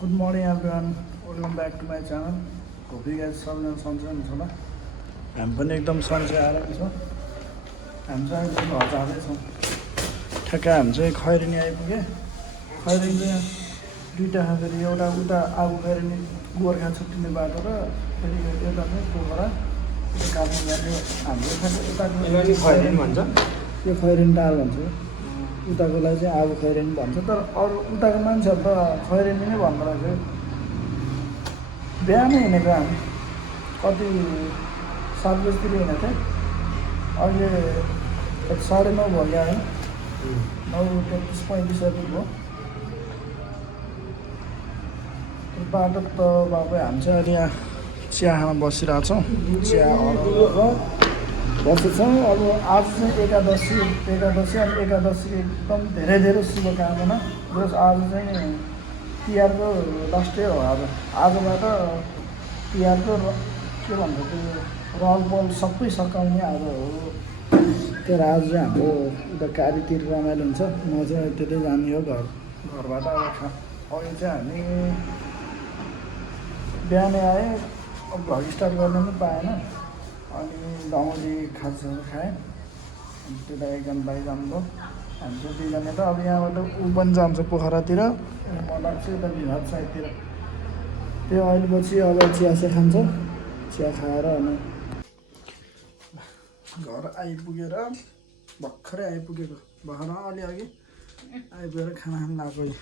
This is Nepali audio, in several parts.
Good morning everyone. Welcome back to my channel. Hope you guys सबजना सन्चै हुनुहुन्छ होला। हामी पनि एकदम सन्चै आएको छौँ। हामी चाहिँ अहिले घर जाँदैछौँ। ठ्याक्कै हामी चाहिँ खैरेनी आइपुगे। खैरेनी चाहिँ दुईवटा फेरि एउटा उता आगो खैरेनी गोर्खा छुट्टिने बाटो र फेरि यता चाहिँ पोखरा काट्नु जाने हाम्रो उताको खैरेनी भन्छ यो खैरेनी टार भन्छ। उताकोलाई चाहिँ आगो खैरेनी भन्छ तर अरू उताको मान्छेहरू त खैरेनी नै भन्दो रहेछ। बिहानै हिँडेको हामी कति 7 बजीतिर हिँडेको थिएँ। अहिले 9:30 भयो आयो। 9:33-35 भयो। बाटो त बाबु हामी चाहिँ अहिले यहाँ चिया खान बसिरहेको छौँ। चिया बसेछौँ। अब आज चाहिँ एकादशी अनि एकादशी एकदम धेरै शुभकामना। जस आज चाहिँ तिहारको लास्ट डे हो। आजबाट तिहारको के भन्छ त्यो रहलपहल सबै सकाउने आज हो। तर आज चाहिँ हाम्रो उता कालीतिर रमाइलो हुन्छ। म चाहिँ त्यतै जाने हो घरबाट। अघि चाहिँ हामी बिहानै आएँ। अब भ्लग स्टार्ट गर्न पनि पाएन। अनि गाउँले खाजाहरू खाएँ। अनि त्यता एकजना भाइ जानुभयो। हामी चाहिँ दुईजना त अब यहाँबाट ऊ पनि जान्छ पोखरातिर। म लाग्छु यता बिहार साइडतिर। त्यो अहिले पछि अब चिया खान्छ। चिया खाएर अनि घर आइपुगेर भर्खरै आइपुगेको। भर्खर अलिअघि आइपुगेर खाना खान लाग्यो।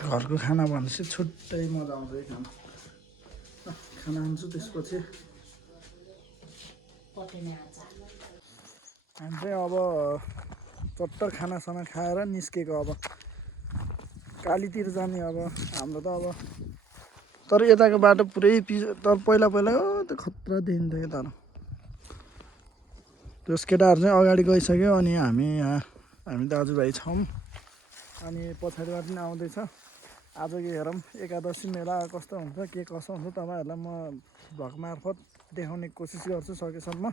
घरको खाना भनेपछि छुट्टै मजा आउँछ है खाना। खाना खान्छु त्यसपछि हामी चाहिँ अब चट्टर खानासाना खाएर निस्केको। अब कालीतिर जाने अब हाम्रो त अब तर यताको बाटो पुरै तर पहिला त्यो खतरा देखिन्थ्यो कि तर त्यस केटाहरू चाहिँ अगाडि गइसक्यो। अनि हामी दाजुभाइ छौँ। अनि पछाडिबाट पनि आउँदैछ। आजको हेरौँ एकादशी मेला कस्तो हुन्छ के कसो हुन्छ तपाईँहरूलाई म भ्लग मार्फत देखाउने कोसिस गर्छु सकेसम्म।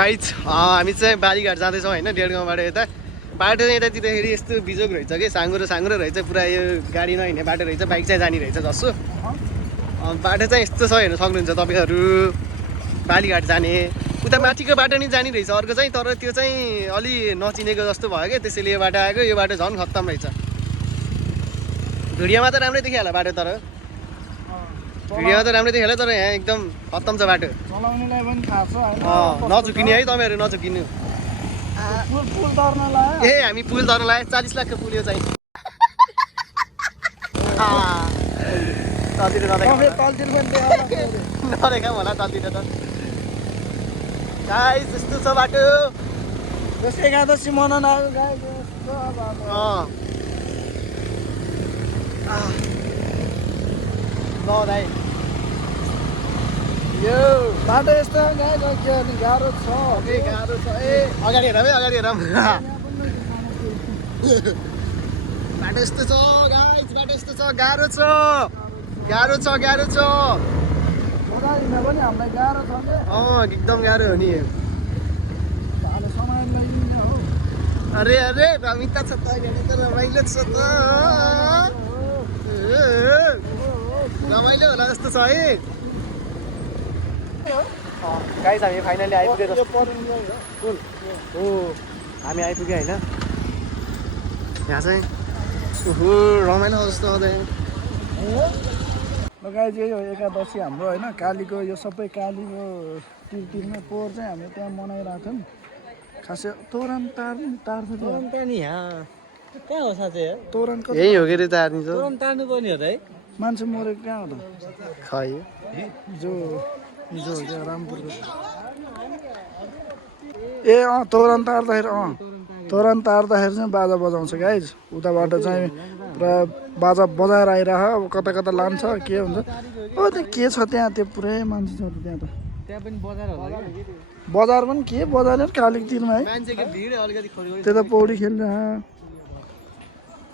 गाइज हामी चाहिँ बारीघाट जाँदैछौँ होइन। डेढगाउँबाट यता बाटो चाहिँ यतातिरखेरि यस्तो बिजोग रहेछ कि साँगुरो रहेछ। पुरा यो गाडी नहिँड्ने बाटो रहेछ। बाइक चाहिँ जाने रहेछ जसो। बाटो चाहिँ यस्तो छ हेर्नु सक्नुहुन्छ तपाईँहरू। बालीघाट जाने उता माथिको बाटो नि जाने रहेछ अर्को चाहिँ। तर त्यो चाहिँ अलि नचिनेको जस्तो भयो क्या। त्यसैले यो बाटो आएको। यो बाटो झन् खत्तम रहेछ। भिडियोमा त राम्रै देखिहाल्यो बाटो तर भिडियोमा त राम्रै देखिहाल्यो तर यहाँ एकदम खत्तम छ बाटो। चलाउनेलाई पनि थाहा छ होइन। नझुकिने है तपाईँहरू नझुकिनु। पुल तर्न लाग्यो। ए हामी पुल तर्न लाग्यो। 40 लाखको पुल यो चाहिँ। तलतिर नदेखाउँ होला तलतिर त। गाइस यस्तो छ बाटो। जस एकादशी मनाउन आयो गाइस। ल दाइ यो बाटो यस्तो गाइस गाह्रो छ। गाह्रो छ। ए अगाडि हेरौँ है अगाडि हेरौँ। बाटो यस्तो छ गाइस। बाटो यस्तो छ। गाह्रो छ। पनि हामीलाई गाह्रो छ नि। एकदम गाह्रो हो नि। समय लगिन्छ हो। अरे रमिता छ त त रमाइलो छ त। रमाइलो होला जस्तो छ है। गाइस हामी फाइनली आइपुग्यो। हो हामी आइपुग्यो होइन। यहाँ चाहिँ रमाइलो जस्तो आउँदैन। गाइस यही हो एकादशी हाम्रो होइन। कालीको यो सबै कालीको तिरतिरमा पोहोर चाहिँ हामी त्यहाँ मनाइरहेको थियौँ। खासै तोरण तार्नु नि यहाँ कहाँ हो साँच्चै तोरण यही हो के अरे तार्नी तोरण तार्नु पर्ने हो त है। मान्छे मरेको कहाँ हो त? खै हिजो हो क्या रामपुरको। ए तोरण तार्दाखेरि तोरण तार्दाखेरि चाहिँ बाजा बजाउँछ गाइज। उताबाट चाहिँ पुरा बाजा बजाएर आइरह अब कता कता लान्छ के हुन्छ ओ त्यो के छ त्यहाँ त्यो पुरै मान्छे छ त्यहाँ त त्यहाँ पनि बजार होला कि बजार पनि के बजार कालिकतिरमा है मान्छेको भिड अलिकति खोरी त्यो त पौडी खेलिरह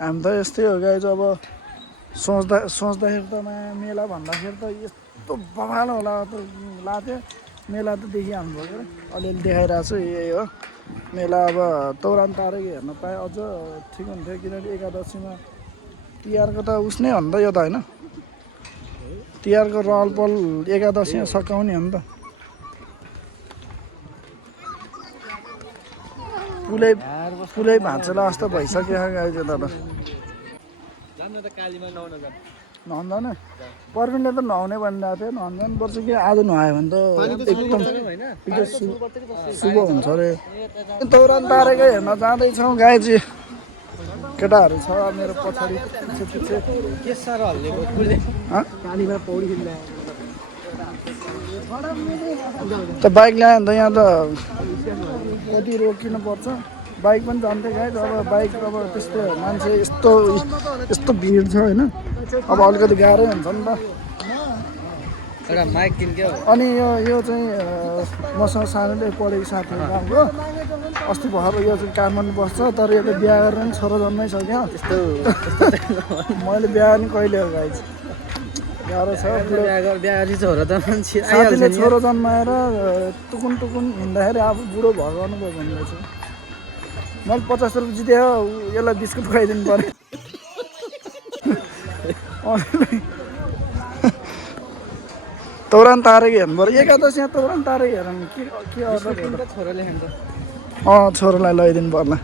हामी त यस्तै हो गाइज अब सोच्दाखेरि त मेला भन्दाखेरि त यस्तो बवाल होला त लाग्थ्यो मेला त देखिहाल्नु भयो अलिअलि देखाइरहेको छु यही हो मेला अब तोरान तारेको हेर्न पाएँ अझ ठिक हुन्थ्यो किनकि एकादशीमा तिहारको त उस नै हो नि त यो त होइन तिहारको रहल पहल एकादशीमा सकाउने हो नि त पुलै भाँचेला जस्तो भइसक्यो गाइज त जान्न त कालीमा नुहाउन जानु नुहाउँदैन पर्मिनले त नुहाउने भनिरहेको थियो नुहाउनु पर्छ कि आज नुहायो भने त एकदम शुभ हुन्छ अरे तोरण तारेको हेर्न जाँदैछौँ गाइजी केटाहरू छ मेरो पछाडि पछि के साह्रो हल्लेको कालीमा पौडी खेल्दा त बाइक ल्यायो भने त यहाँ त कति रोकिनु पर्छ बाइक पनि जान्थ्यो गाइज अब बाइक अब त्यस्तो मान्छे यस्तो भिड छ होइन अब अलिकति गाह्रै हुन्छ नि त एउटा माइक किन्थ्यो अनि यो चाहिँ मसँग सानोले पढेको साथीहरू गाउँको अस्ति भएर यो चाहिँ काठमाडौँ बस्छ तर यसले बिहा गरेर पनि छोरो जन्माइसक्यो मैले बिहा पनि कहिले हो गाइज गाह्रो छ साथीले छोरो जन्माएर टुकुन हिँड्दाखेरि आफू बुढो भयो गर्नुभयो भन्दैछ मैले 50 रुपियाँ जित्यो यसलाई बिस्कुट खुवाइदिनु पऱ्यो तोरण तारेको हेर्नु पऱ्यो एकादशीमा तोरण तारेको हेर के छोराले छोरोलाई लगाइदिनु पर्ला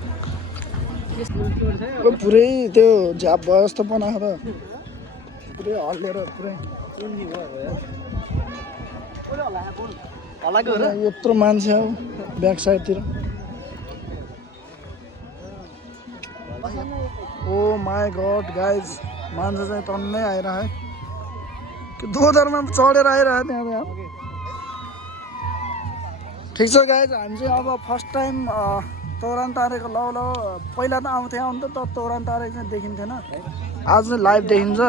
पुरै त्यो झ्याप भयो जस्तो बनाएको त पुरै हल्लिएर पुरै यत्रो मान्छे हो ब्याक साइडतिर ओ माई गड गाइज मान्छे चाहिँ टन्नै आइरहे दोधरमा चढेर आइरहेको त्यहाँ ठिक छ गाइज हामी चाहिँ अब फर्स्ट टाइम तोरण तारेको ल पहिला त आउँथ्यो आउनु त तोरण तारेको चाहिँ देखिन्थेन आज चाहिँ लाइभ देखिन्छ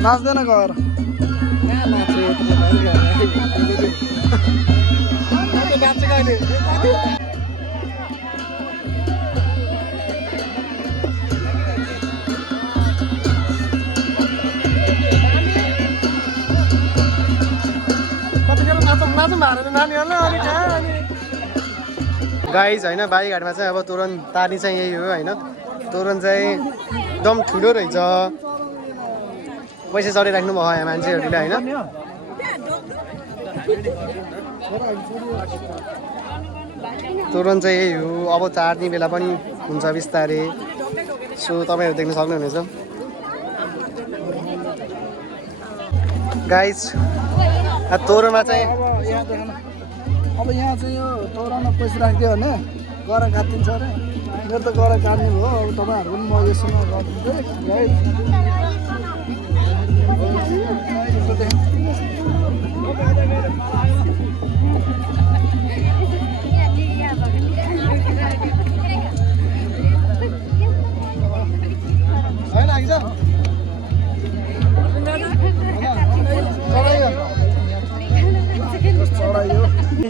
नाच्दैन गएर गाइज होइन बारीघाटमा चाहिँ अब तोरण तार्ने चाहिँ यही हो होइन तोरण चाहिँ एकदम ठुलो रहेछ पैसा चढिराख्नु भयो यहाँ मान्छेहरूले होइन तोरण चाहिँ यही हो अब तार्ने बेला पनि हुन्छ बिस्तारै सो तपाईँहरू देख्न सक्नुहुनेछ गाइज तोरणमा चाहिँ अब यहाँ चाहिँ यो तोरणमा पैसा राखिदियो भने गएर काटिन्छ अरे मेरो त गएर काट्ने भयो अब तपाईँहरू पनि म यसमा गरिदिन्छु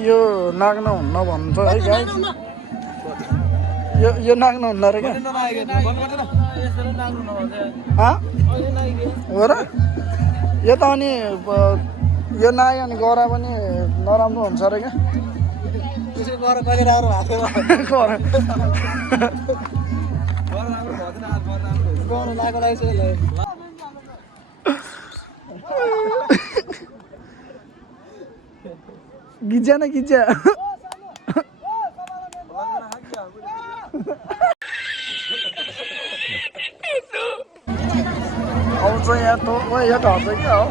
यो नाग्न हुन्न भन्छ है गाइस यो नाग्न हुन्न रे क्या हो र यो त अनि यो नाग्यो भने गरा पनि नराम्रो हुन्छ अरे क्या गिज्या न गिज्या आउँछ यहाँ त यहाँ ढल्छ क्या हो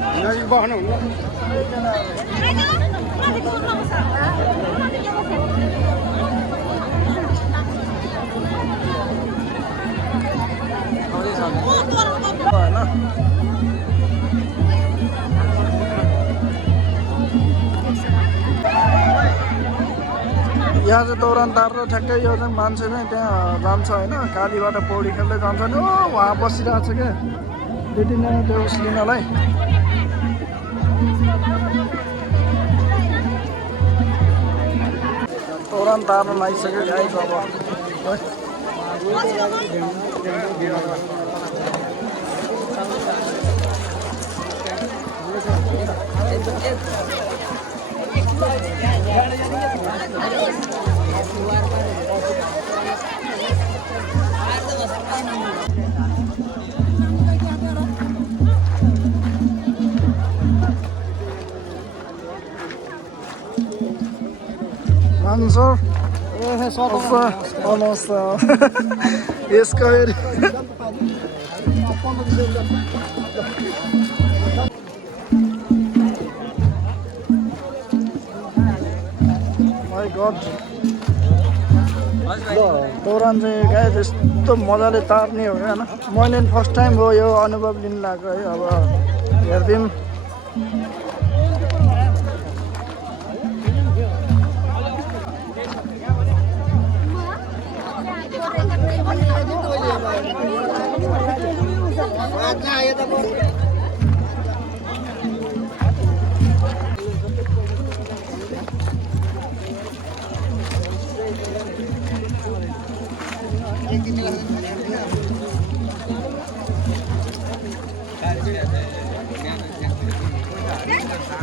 यहाँ चाहिँ दौरान तार र ठ्याक्कै यो चाहिँ मान्छे चाहिँ त्यहाँ जान्छ होइन कालीबाट पौडी खेल्दै जान्छ नि उहाँ बसिरहेको छ क्या देखिँदैन त्यो उस लिनलाई दौरान तार्न लागिसक्यो गाइस अब Mansur, almost yes, covered. My God. दौरान चाहिँ गाई त्यस्तो मजाले तार्ने हो क्या होइन मैले फर्स्ट टाइम हो यो अनुभव लिन लाग्यो है अब हेरिदिउँ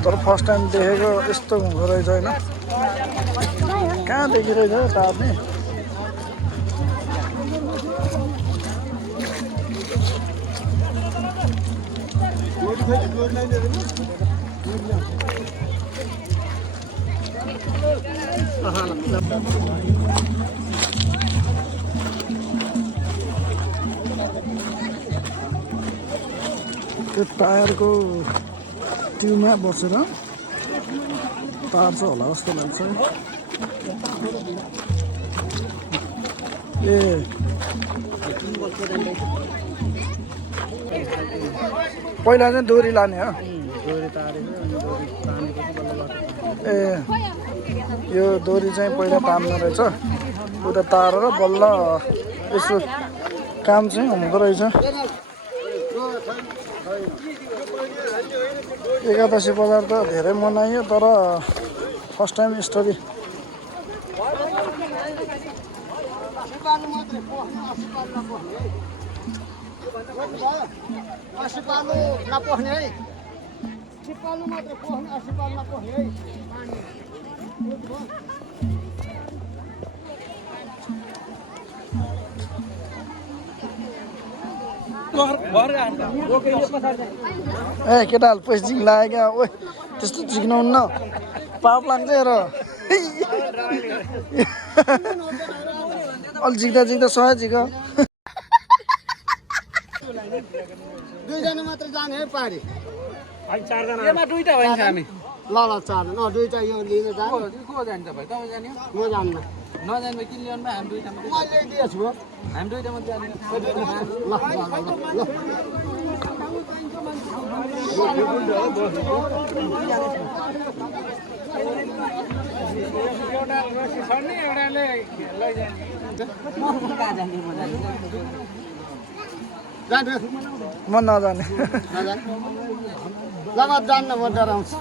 तर फर्स्ट टाइम देखेको यस्तो हुँदो रहेछ होइन कहाँ देखिरहेछ तार्ने त्यो टायरको ट्युबमा बसेर तार्छ होला जस्तो लाग्छ ए पहिला चाहिँ डोरी लाने हो ए यो डोरी चाहिँ पहिला तान्नु रहेछ उता तारेर बल्ल यसो काम चाहिँ हुँदो रहेछ एकादशी बजार त धेरै मनाइयो तर फर्स्ट टाइम स्टोरी ए केटाहरू पैसा झिक लाग्यो क्या ओ त्यस्तो झिक्नुहुन्न पाप लाग्छ र अलि झिक्दा झिक्दा सय झिक दुईजना मात्र जाने है पारी चारजना दुईटा भइन्छ हामी ल चारजना दुईटा यो लिन जाने को जान्छ भाइ तपाईँ जाने म जान्न नजाने किन ल्याउनु हामी दुईटा मात्रै म ल्याइदिएछु हो हामी दुईटा मात्रै जाने ल जाने म नजाने ल म जान्न म डराउँछु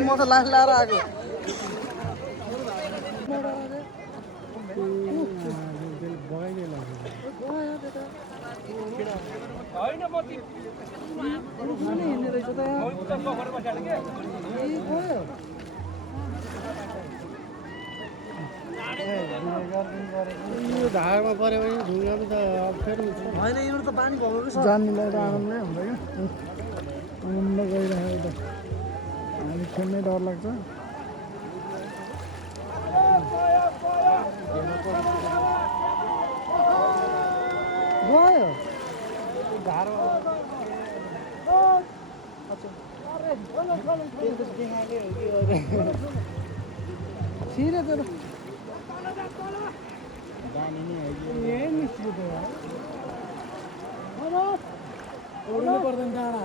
म त लास लाएर आएको धारमा पऱ्यो भने ढुङ्गा पनि त अप्ठ्यारो हुन्छ होइन यिनीहरू त पानी भएको जान्नेलाई त आनन्दै हुन्छ क्या आनन्द गइरहेको त हामी खेल्नै डर लाग्छ गयो छिरे तेरो दामी नै हो यो ए निस्कियो यार ओड्नु पर्दैन डाँडा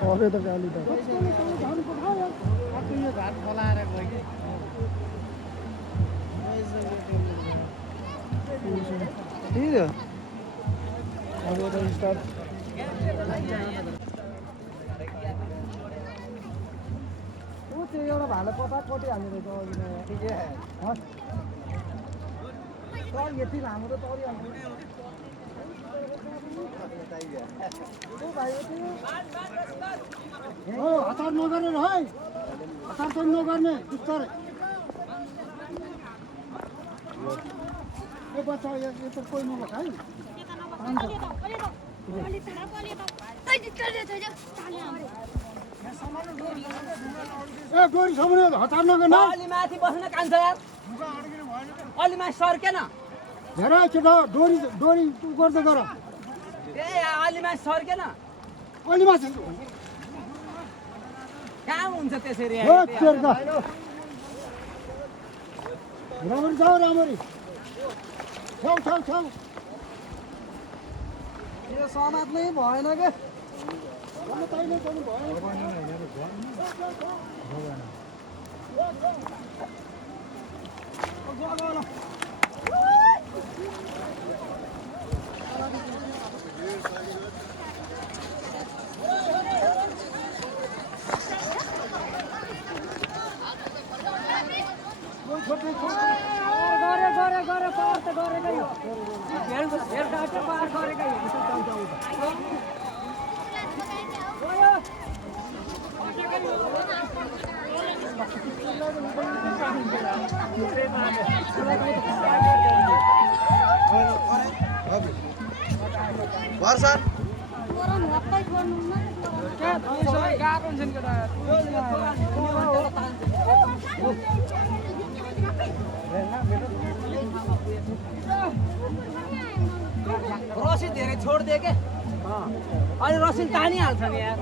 पऱ्यो त गाली त यो घाट फलाएर गयो कि त्यही हो अब त स्टार्ट त्यो एउटा भाले पता कति हाल्ने रहेछ तर यति लामो त तरिहाल्छ हतार नगर्ने है हतार चाहिँ नगर्ने बिस्तारै यो बच्चा यो त कोही नभएको है ए गोरी सामुने हतार नगर्ने अलि माथि बस्न कान्छ यार अलि माथि सर्केन धेरै केटा डोरी डोरी गर्दै गर ए अलि माथि सर्केन अलि माथि कहाँ हुन्छ त्यसरी हो तेर्का राम्ररी जाऊ राम्ररी छेउ छेउ छेउ यो समाज नै भएन के तैँले पनि भयो गरे पार त गरेकै हो हेर डाक्टर पार गरेकै हो वर्षन रसी धेरै छोडिदियो के अनि रसी तानिहाल्छ नि यार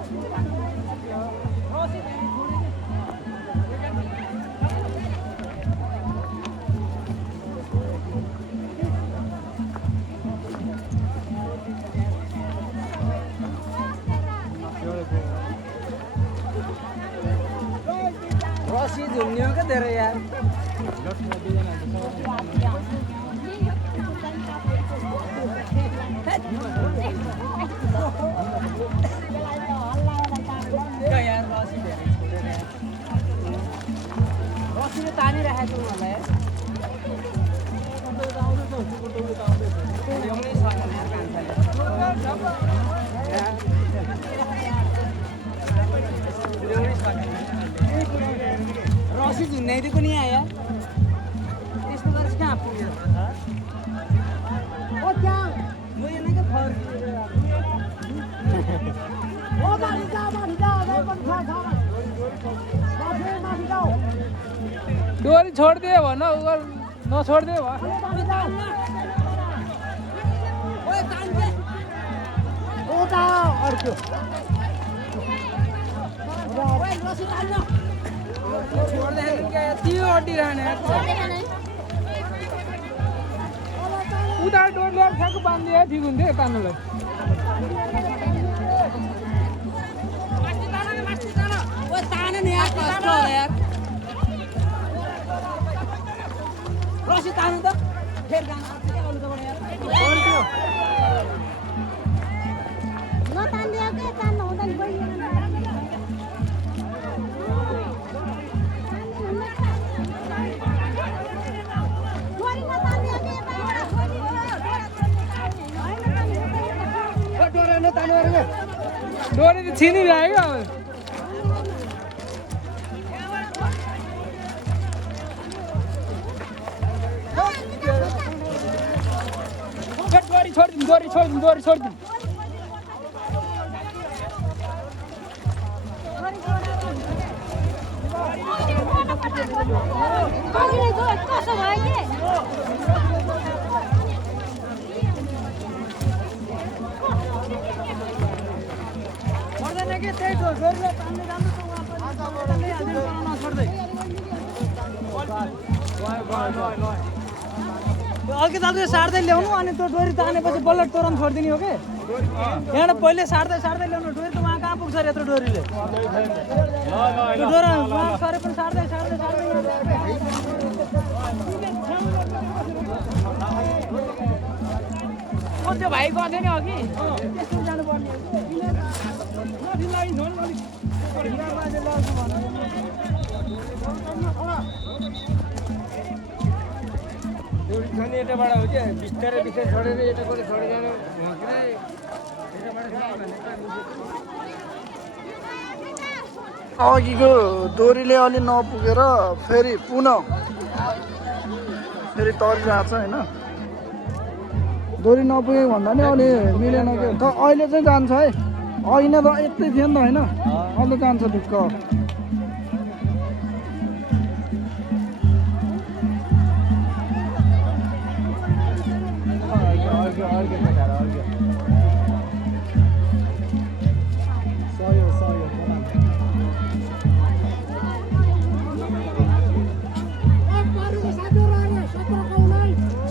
रसी झुन्यो क्या धेरै यार रसीले तानिराखेको मलाई रसी झुन्याइदिएको नि आयो त्यस्तो गरेर कहाँ पुग्यो म यहाँ डोरी छोडिदियो भन नछोडिदियो त्यो अड्डिरहने उता डोर ल्याएर ठ्याक्क बाँधिदिए ठिक हुन्थ्यो तान्नुलाई रसी तान्नु त फेरि जानु डोरी त छिनिरहेको अब डोरी छोडिदिनु पर्दैन कि त्यही त अघि तपाईँ सार्दै ल्याउनु अनि त्यो डोरी तानेपछि बल्ल तोरण छोडिदिने हो कि यहाँबाट पहिले सार्दै सार्दै ल्याउनु डोरी त उहाँ कहाँ पुग्छ यत्रो डोरीले त्यो डोरा उहाँ सरे पनि सार्दै सार्दै सार्दै त्यो भाइ गर्थ्यो नि अघि जानुपर्ने यताबाट हो क्या बिस्तारै बिस्तारै छोडेर यताबाट छोडेर जानु अघिको डोरीले अलि नपुगेर फेरि पुनः फेरि तरिरहेको छ होइन डोरी नपुगेको भन्दा नि अलि मिलेन कि त अहिले चाहिँ जान्छ है ऐना त यस्तै थियो नि त होइन अहिले जान्छ ढुक्क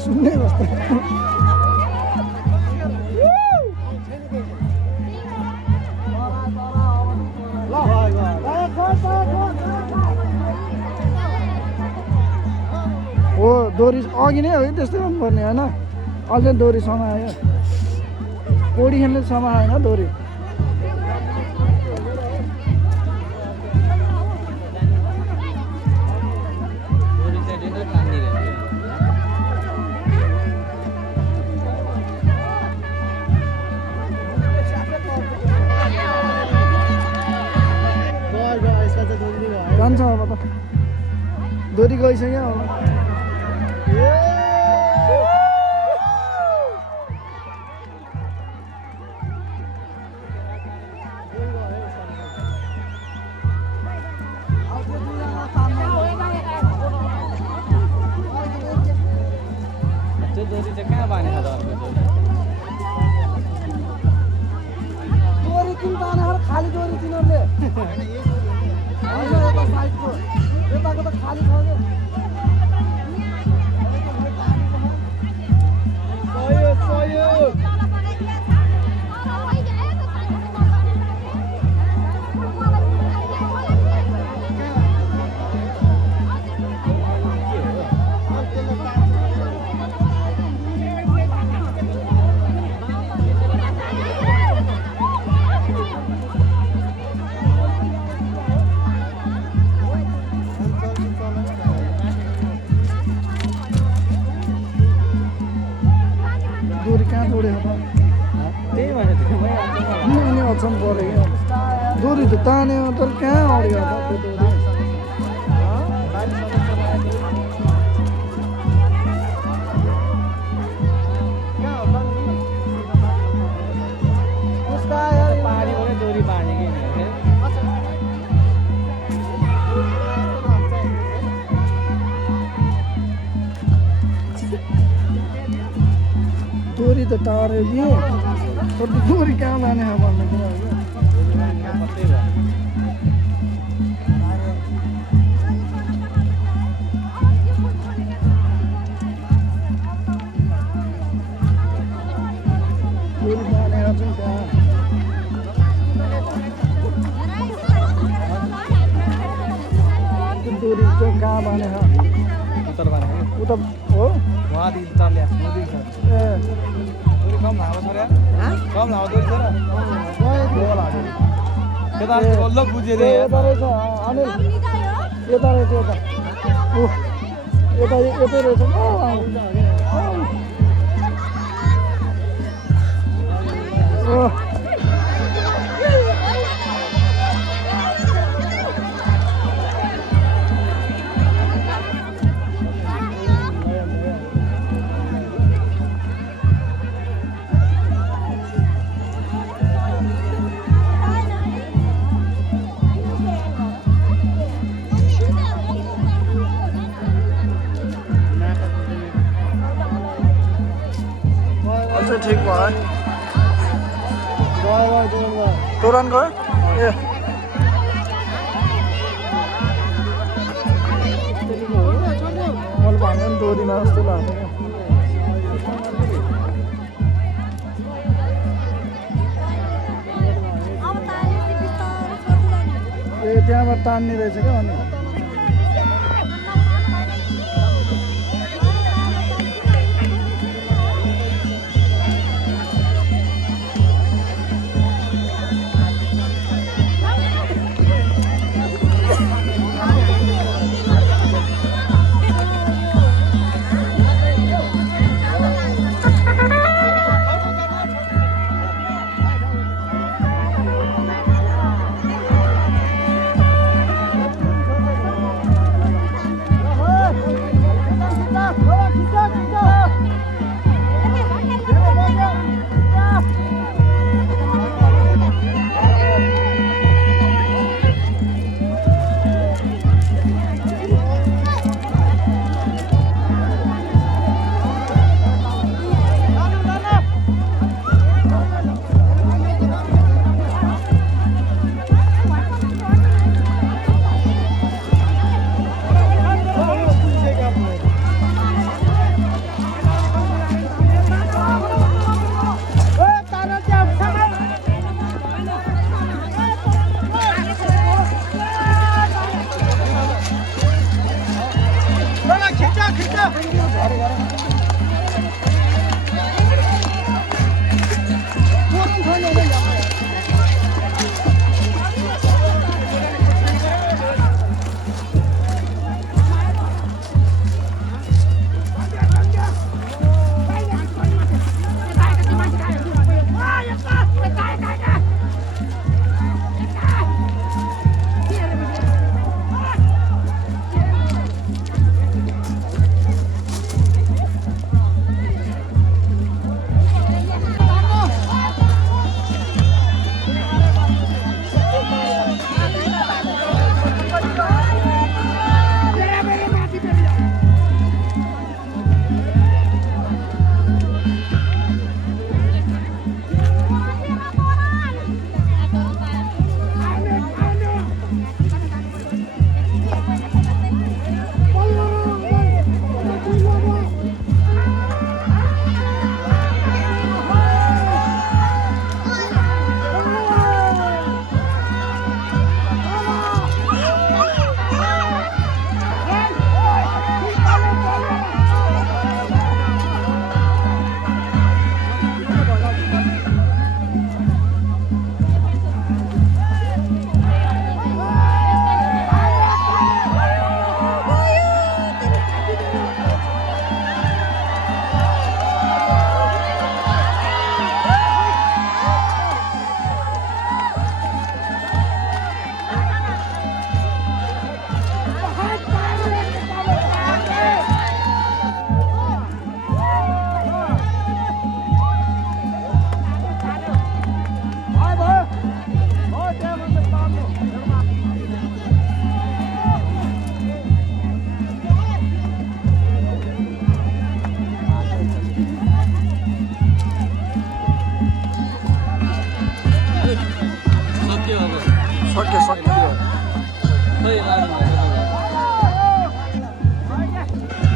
सुन्ने कस्तो हो डोरी अघि नै हो कि त्यस्तै गर्नुपर्ने होइन अझै डोरी समायो कोडी खेल्ने समाएन डोरी जान्छ अब त डोरी गइसक्यो अब डोरी चाहिँ कहाँ बाँधेको छ डोरी किन तानेर खाली डोरी तिनीहरूले होइन यता साइडको यताको त खाली छ डोरी कहाँ जोडेको त त्यही भनेको अनि अचम्म पऱ्यो क्या डोरी त तान्यो तर कहाँ अड्यो त त्यो डोरी पहाडीबाटै डोरी बाँधेको डोरी त टाढो कि तर डोरी कहाँ लाने हो भन्ने कुरा हो क्या डोरी लाने हो चाहिँ कहाँ त्यो डोरी चाहिँ कहाँ बाने हो उत्तर बाँधेको उता हो वहाँदेखि उता ल्याएको मोदी छ ए डोरी कम लामो छ र कम लामो डोरी छ र त्यता बल्ल बुझेँ यता रहेछ अनिल यता रहेछ यता ऊ यता यतै रहेछ अझै ठिक भयो तोरण गयो ए लोधीमा जस्तो लाग्छ क्या ए त्यहाँबाट तान्ने रहेछ क्या अनि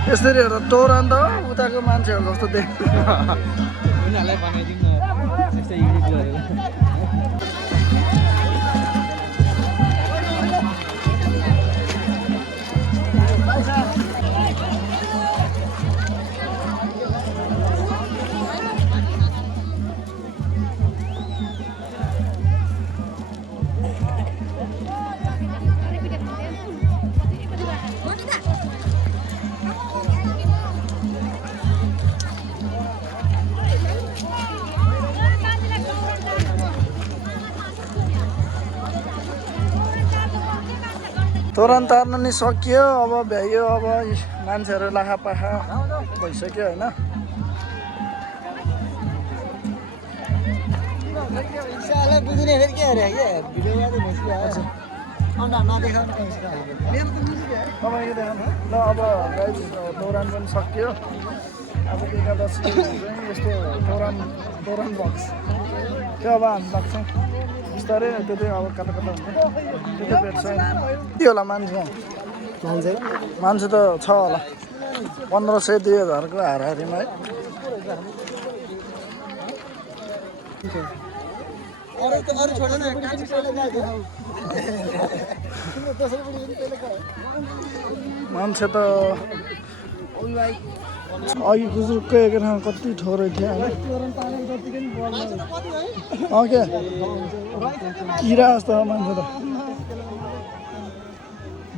यसरी हेर तोरण त उताको मान्छेहरू जस्तो देख्छ उनीहरूलाई बनाइदिउँ न यस्तै युनिक गरेर तोरण तार्न नि सकियो अब भ्याइयो अब मान्छेहरू लाखापाखा भइसक्यो होइन तपाईँको देखाउनु ल अब गाइस तोरण पनि सकियो अब एकादशी चाहिँ यस्तो तोरण बक्स त्यो अब हामी लाग्छौँ बिस्तारै त्यो चाहिँ अब कता कता हुन्छ त्यो चाहिँ भेट्छ के होला मान्छे त छ होला 1500 2000 को हाराहारीमा है। मान्छे त अघि गुजुरको एकजना कति ठोरै थियो होइन क्या किरा जस्तो मान्छे त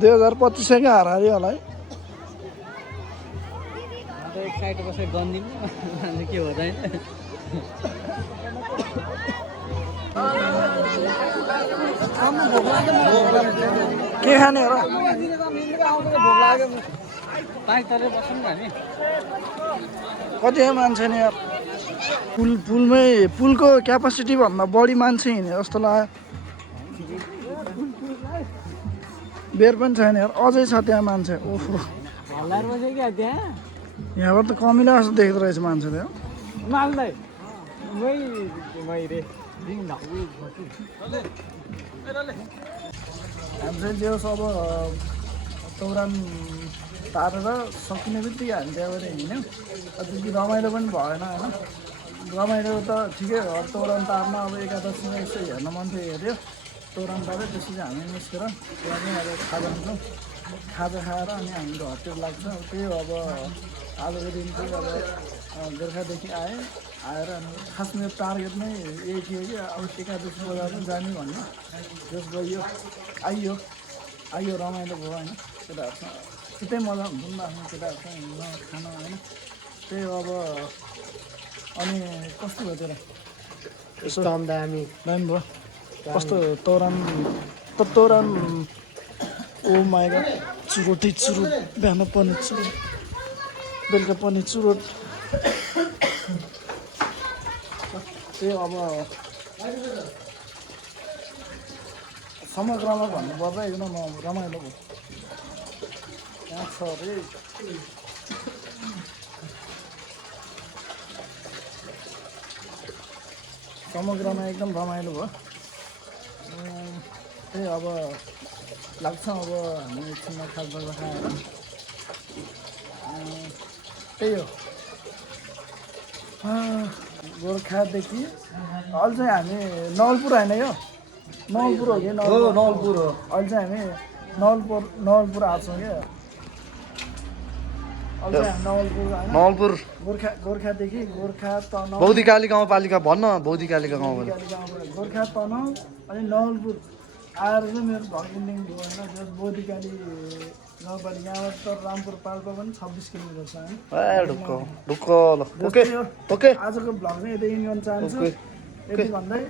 2025 कै हाराहारी होला है। एक साइड बसेर गन्दिनु मान्छे के हो त के खाने हो र पाँच तले बस्नु न हामी कति मान्छे नि यार पुलमै पुलको क्यापासिटी भन्दा बढी मान्छे हिँड्ने जस्तो लाग्यो। बेर पनि छैन यार अझै छ त्यहाँ मान्छे ओहो हल्लाएर बस्यो क्या त्यहाँ यहाँबाट त कमिला जस्तो देख्दो रहेछ मान्छे त माल्दै मैले हामी चाहिँ जे होस् अब तौरान तारेर सकिने बित्तिकै हामी त्यहाँबाट हिँड्यौँ त्यति रमाइलो पनि भएन होइन रमाइलो त ठिकै हो तौरान तार्न अब एकादशीमा यसो हेर्न मन थियो हेऱ्यो तौरान तार्यो त्यसपछि हामी निस्केर त्यहाँ पनि अब खाजा खान्छौँ खाजा खाएर अनि हामी घरतिर लाग्छ त्यही हो अब आजको दिन चाहिँ अब गोर्खादेखि आएर अनि खास मेरो टार्गेट नै यही थियो कि अब एकादशी बजार पनि जाने भन्ने जस गइयो आइयो रमाइलो भयो होइन केटाहरूसँग त्यतै मजा हुन्छ नि त आफ्नो केटाहरूसँग हिँड्न खान होइन त्यही हो अब अनि कस्तो भयो तेरो यसो दामी दामी भयो कस्तो तौरान ओ माइगा चुरोटै चुरोट बिहान पनि चुरोट बेलुका पनि चुरोट त्यही अब समग्रमा भन्नुपर्दा एकदम रमाइलो भयो यहाँ छ अरे समग्रमा एकदम रमाइलो भयो त्यही अब लाग्छ अब हामी एकछिनमा खाजा खाएर त्यही हो गोर्खादेखि अहिले चाहिँ हामी नवलपुर होइन यो नवलपुर हो कि नवलपुर हो अहिले चाहिँ हामी नवलपुर आएको छौँ क्या अहिले चाहिँ नवलपुर होइन नवलपुर गोर्खादेखि गोर्खा तनहुँ बौद्धिकाली गाउँपालिका भन्न बौद्धिकालीका गाउँपालिका गोर्खा तनहुँ अनि नवलपुर आएर चाहिँ मेरो भ्लग इन्डिङ भयो होइन जस बौद्धिकाली गाउँपालिका यहाँबाट त रामपुर पाल्पा पनि 26 किलोमिटर छ होइन ढुक्क ल ओके ओके आजको भ्लग चाहिँ यतै इन्ड गर्न चाहन्छु यति भन्दै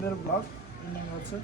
मेरो भ्लग इन्डिङ गर्छु।